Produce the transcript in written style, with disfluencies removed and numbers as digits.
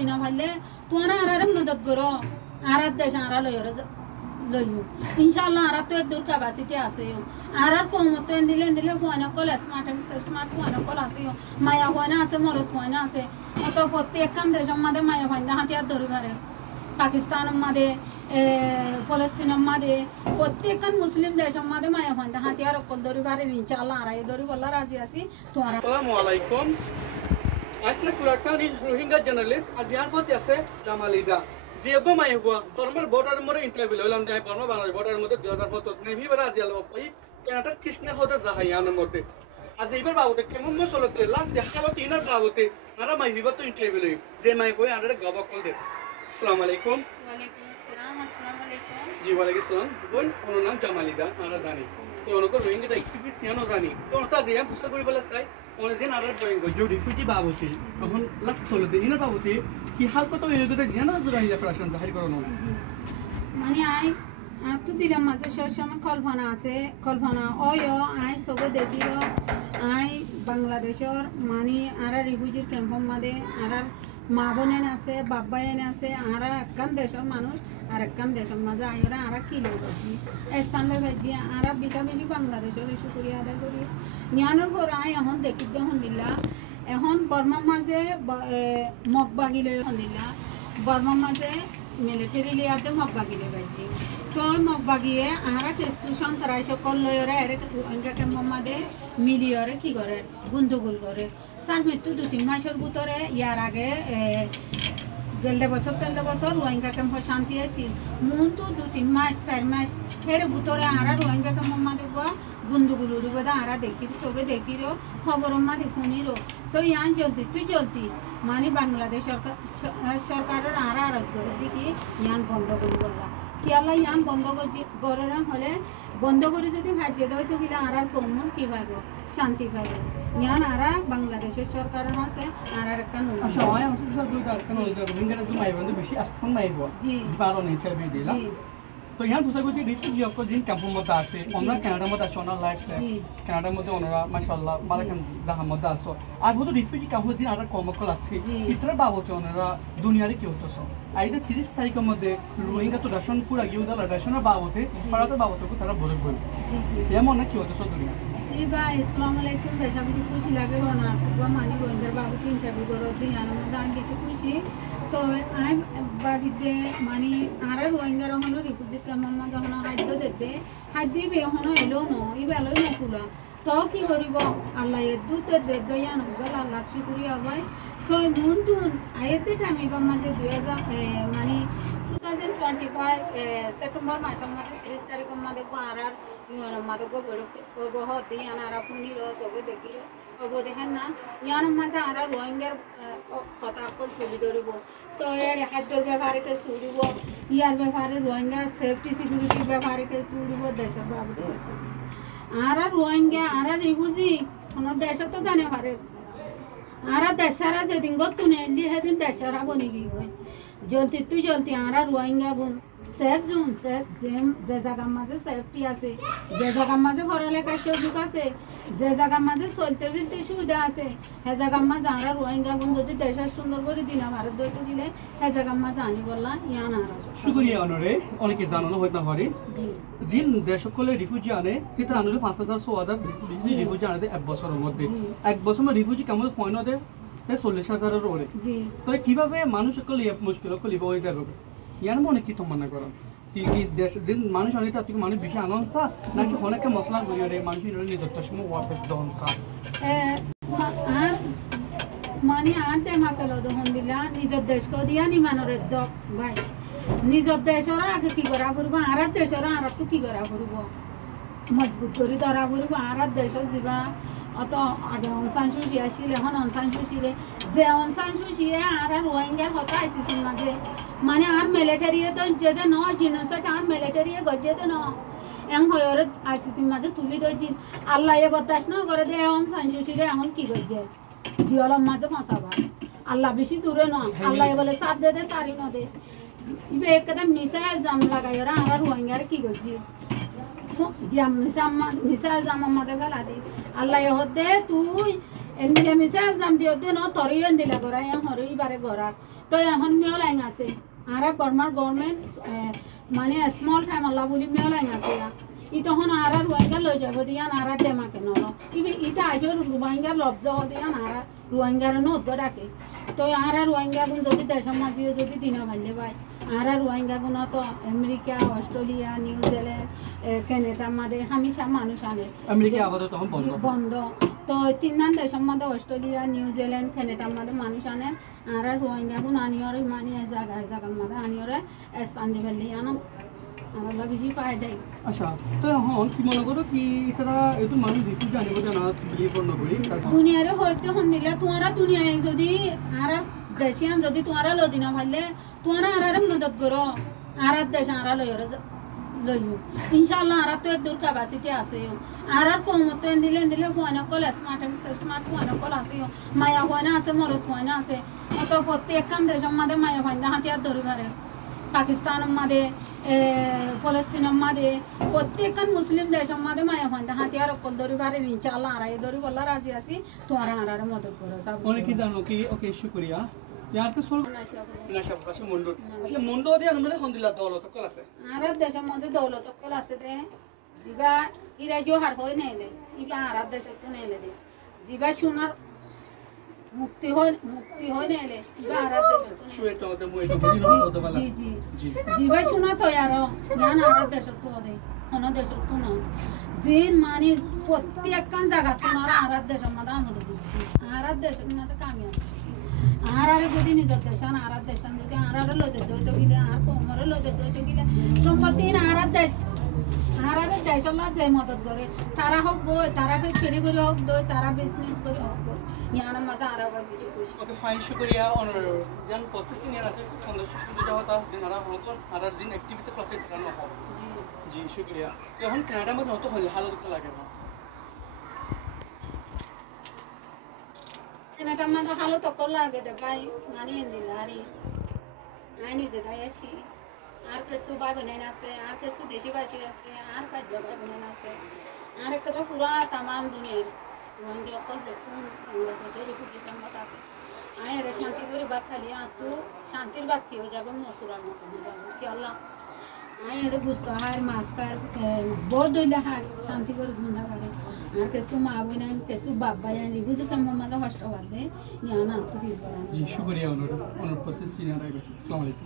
দিনা ভাইলে তোরা আরারে মদত করো আরার দেশ আরা লইরে লইও ইনশাআল্লাহ আরা তো দূর ক্যাপাসিটি আছে আরার কমতে দিলে phone call smart phone call আছে মায়া ফোন আছে মরত ফোন আছে অত প্রত্যেক কাম দেশের মধ্যে মায়া ফোন হাতিয়ার ধরে পারে পাকিস্তানের মধ্যে ফলস্তিনের মধ্যে প্রত্যেকখান মুসলিম দেশের মধ্যে মায়া ফোন হাতিয়ার কল ধরে পারে ইনশাআল্লাহ আরা ধরে বলা রাজি আছি তোরা আসসালামু আলাইকুম আসলে কুরাকানি রোহিঙ্গা জার্নালিস্ট আজিয়ার ফতে আছে জামালিদা জিয়াবো মাইহুয়া বর্মার বর্ডারের মধ্যে ইন্টারভিউ হলাম যাই বর্মা বাংলাদেশ বর্ডারের মধ্যে 2017 নেভি বেলা আজিয়াল এই কানাডার কৃষ্ণা হতে জাহায়ানের মধ্যে আজ এইবার বাবুতে কেমন চলতে লাস্ট হালত ইনার বাবুতে নারা মাইহিবা তো ইন্টারভিউ লই যে মাইহুয়া আরে গবক কল দে আসসালামু আলাইকুম ওয়ালাইকুম আসসালাম আসসালামু আলাইকুম জি ওয়ালাইকুম আসসালাম বোন ওনার নাম জামালিদা আমরা জানি তো ওনাকে রোহিঙ্গা একটিভিটি সিয়ানো জানি তো ওটা যে ফুসা করি বলে চাই অনেকদিন আরে রোহিঙ্গা যে রিফিউজি বাবুতে এখন লাস্ট চলতে ইনার বাবুতে কি হাল কত হইতে জিয়ানো রোহিঙ্গা ফ্রাকশন জাহির করনো মানে আই তো দিলাম মাঝে সবসময় কল্পনা আছে কল্পনা আই সবে দেখিল আই বাংলাদেশের মানে আরা রিফিউজির ক্যাম্পের মাঝে আরা মা বোনেন আছে বাবা এনে আছে আরা একখান দেশের মানুষ আর একখান দেশের মাঝে আইরা আরা কিলো করছি স্থানের ভেজি আরা বেশি বাংলাদেশের ইস্যু করি আদায় করি নিয়ানোর পর আই এখন দেখি এখন দিলা এখন বর্মার মাঝে মগ বাগিলে দিলা বর্মার মাঝে মিলিটারি লিয়াতে মগ বাগিলে পাইছি তো মগ বাগিয়ে আহারা টেস্টু সন্তরাই সকল লয়রে এরে রোহিঙ্গা ক্যাম্পের মাঝে মিলিয়রে কি করে গুন্দগুল করে তার মৃত্যু 2-3 মাসের ভিতরে ইয়ার আগে তেলদে বছর রোহিঙ্গা ক্যাম্পের শান্তি আছিল মন তো 2-3 মাস 4 মাস এর ভিতরে আরা রোহিঙ্গা ক্যাম্পের মাঝে গুন্দগুল উড়িব আরা দেখির সবে দেখির খবরের মাঝে শুনির তো ইয়ান জলদি মানে বাংলাদেশ সরকারের আরা আরজ করে দেখি ইয়ান বন্ধ করি বললা কি আল্লাহ ইয়ান বন্ধ করে হলে বন্ধ করে যদি ভাজিয়ে দেয় তো গেলে আরার কমন কি পাইব শান্তি পাইব ইয়ান আরা বাংলাদেশের সরকারের আছে আরার কানুন আচ্ছা আই অবশ্য দুইটা কারণ রোহিঙ্গা তো মাইব বেশি আশ্রম মাইব জি পারো নেই ইন্টারভিউ দিলা তো ইয়ান ফুসা কইতে রিফিউজি অফ জিন ক্যাম্পের মধ্যে আছে আমরা কানাডার মধ্যে আছে ওনার লাইফ কানাডার মধ্যে ওনারা মাশাআল্লাহ বালাকান জাহার মধ্যে আছে আর হতো রিফিউজি ক্যাম্প জিন আর কমকল আছে ইতরা বাবতে ওনারা দুনিয়ারে কি হতেছে আইদা 30 তারিখের মধ্যে রোহিঙ্গা তো রেশন পুরা গিয়ে দালা রেশনের বাবতে পারাতে বাবতে তারা বলে বলে এমন না কি হতেছে দুনিয়া জি ভাই আসসালামু আলাইকুম বেশি খুশি লাগে না বা মানে রোহিঙ্গার বাবুকে ইন্টারভিউ করো দিয়ার মধ্যে আমি বেশি খুশি তো আমি বাবিতে মানে আর রোহিঙ্গার হলো রিফিউজি ক্যাম্পের মধ্যে হলো খাদ্য বে হলো এলো ন ই বেলোই নকুলা তো কি করিব আল্লাহ দুধ দয়ান আল্লাহ শুকরিয়া ভাই তো মন তুন আইতে টাইম এবার মাঝে 2000 মানে 2025 সেপ্টেম্বর মাসের মধ্যে 30 তারিখের মধ্যে আর মাদক হতে আনারা পুনির সবে দেখি দেখেন না ইয়ার মাঝে আর রোহিঙ্গার হতাকল তুলি ধরিব তো এর খাদ্যর ব্যাপারে চুরিব ইয়ার ব্যাপারে রোহিঙ্গা সেফটি সিকিউরিটির ব্যাপারে চুরিব দেশের বাবদ আর রোহিঙ্গা আর রিফিউজি কোনো দেশে তো জানে পারে আর দেশারা যেদিন গতুনে এলি সেদিন দেশারা বনি গিয়ে জলদি আর রোহিঙ্গা গুণ সেফ জোন সেফ যে জায়গার মাঝে সেফটি আছে যে জায়গার মাঝে পড়ালেখার সুযোগ আছে যে জায়গার মাঝে চলতে ফিরতে সুবিধা আছে সে জায়গার মাঝে আমরা রোহিঙ্গা গুণ যদি দেশের সুন্দর করে দিন ভারত দৈত দিলে সে জায়গার মাঝে আনি বললাম ইয়ান আর শুকরিয়া অনরে অনেকে জানানো হইতে পারে জিন দেশ সকলে রিফিউজি আনে কিন্তু আনলে 5000 রিফিউজি আনে এক বছরের মধ্যে এক বছরের রিফিউজি কেমন পয়েন্ট দেয় 40,000-এর ওরে তো কিভাবে মানুষ সকলে মুশকিল কলিব হয়ে যাবে ইয়ার মনে কি তোমার করেন কি দেশ দিন মানুষ অনেক থেকে মানুষ বেশি আনন্দ নাকি অনেকে মশলা করিয়ে মানুষের নিজের সময় ওয়াপস দেওয়া মানে আর টেমাকেল দহন দিলা নিজের দেশকে দিয়া নিমানরের দক ভাই নিজের দেশের আগে কি করা করব আর দেশের আর তো কি করা করব মজবুত করে ধরা করব আর দেশের যাবা অত আগে অনসান সুশি আসলে এখন অনসান সুশিলে যে অনসান সুশিয়ে আর রোহিঙ্গার কথা আইসিসির মাঝে মানে আর মিলিটারিয়ে তো যেতে ন জিনিসটা আর মিলিটারিয়ে গজেতে ন এং হয়রে আইসিসির মাঝে তুলি দইছিন আল্লাহ এ বদাস না করে দে অনসান সুশিরে এখন কি গজে জিয়লম মাঝে ফসাবা আল্লাহ বেশি দূরে ন আল্লাহ বলে সাথ দে সারি ন দে ইবে একদম মিসাইল জাম লাগাই ওরা আর রোহিঙ্গার কি গজি মিসাইল জাম মাঝে ফেলা দি আল্লাহ হতে তুই এন্দিলে মিসাইল জাম দিও দে ন তরিয়ে এন্দিলা গরা এ হরই বারে গরা তো এখন মেয়লাইন আছে আর বর্মার গভর্নমেন্ট মানে স্মল টাইম আল্লাহ বলি মেয়লাইন আছে ই তখন আর রোহিঙ্গা লই যাব দিয়ান আর ডেমাকে নল ইটা আইসো রোহিঙ্গার লব্জ দিয়ান আর রোহিঙ্গার নদ্য ডাকে তো আর রোহিঙ্গা গুণ যদি দেশের মাঝিও যদি দিনা ভাইলে ভাই আর রোহিঙ্গা গুণ তো আমেরিকা অস্ট্রেলিয়া নিউজিল্যান্ড কানাডা মাঝে হামেশা মানুষ আনে আমেরিকা আপাতত তখন বন্ধ তো তিনান দেশের মধ্যে অস্ট্রেলিয়া নিউজিল্যান্ড কানাডার মধ্যে মানুষ আনেন আর রোহিঙ্গা গুণ আনিয়রে মানে জায়গার মধ্যে আনিয়রে স্থান দিয়ে ফেললি আনাম আমরা বেশি পাই দেয় আচ্ছা তো এখন কি মনে করো কি তারা এইটো মানুষ রিফিউজি আনিব না বিলিভ নকৰি দুনিয়ারে হয়তো হন দিলে তোমারা দুনিয়ায় যদি আর দেশিয়ান যদি তোমারা লদি না ভাইলে তোমারা আর মদত করো আর দেশ আর লইরে লইও ইনশাআল্লাহ আর তো দূর ক্যাপাসিটি আছে আর কমত দিলে phone call smart phone call আছে মায়া ফোন আছে মরত ফোন আছে অত প্রত্যেক কাম দেশের মধ্যে মায়া ফোন হাতিয়ার ধরি পারে পাকিস্তানের মধ্যে ফলস্তিনের মধ্যে প্রত্যেকখান মুসলিম দেশের মধ্যে মায়া ফোন হাতিয়ার অকল ধরি পারে ইনশাআল্লাহ আর ধরি বললা রাজি আছি তোমারা আর মদত করো সব অনেকে জানো কি ওকে শুকরিয়া ইয়ারকে সল নাশাব কাছে মন্ডল আচ্ছা মন্ডল দিয়ে আমরা হন্দিলা দৌলত কল আছে আর দেশের মধ্যে দৌলত কল আছে দে জিবা ইরাজিও হার হই নাই দে ইবা আর দেশে তো নেলে দে জিবা সোনার মুক্তি হয় নেলে ইবা আর দেশে তো শুয়ে তো দে মই তো বলি না তো বালা জি জি জি জিবা সোনা তো আর জান আর দেশে তো দে কোন দেশে তো না জিন মানে প্রত্যেকখান জায়গা তোমার আর দেশের মধ্যে আমাদের বুঝছি আর দেশের মধ্যে কামিয়াব আর যদি নিজের দেশান আর দেশান যদি আর লজে দইতে গেলে আর কোমরে লজে দইতে গেলে সম্পত্তি আর দেশের যে মদত করে তারা হোক বই তারা ফেরি করে হোক দই তারা বিজনেস করে হোক বই ইয়ার মাঝে আর আবার বেশি খুশি ওকে ফাইন শুকরিয়া অনার জান প্রসেসিং এর আছে খুব সুন্দর সুন্দর হতা যেনারা হতো আর জিন অ্যাক্টিভিটি প্রসেস থাকার না হয় জি শুকরিয়া এখন কানাডা মধ্যে হতো হলে হালত লাগে না এটা মাঝে হালো তো কল লাগে দেখাই মানে দিল আরে আই নিজে দাই আসি আর কিছু ভাই বোনেন আছে আর কিছু দেশি ভাষী আছে আর পাঁচ ভাই বোনেন আছে আর একটা তো পুরা তামাম দুনিয়ার রোহিঙ্গা অকল বাংলাদেশের রিফিউজি ক্যাম্পত আছে আই এর শান্তি করে বাদ খালি তো শান্তির বাদ কি হয়ে যাবো মসুরার মতো হয়ে যাবো কি আল্লাহ আই এর বুঝতো হার মাস্কার বোর্ড দইলে হার শান্তি করে ঘুমা পারে আর কিছু মা বোনেন কিছু বাপ ভাই রিফিউজি ক্যাম্পের মধ্যে কষ্ট বাদে না তো ফিল করা জি শুকরিয়া অনার প্রসেসিং এর আসসালামু আলাইকুম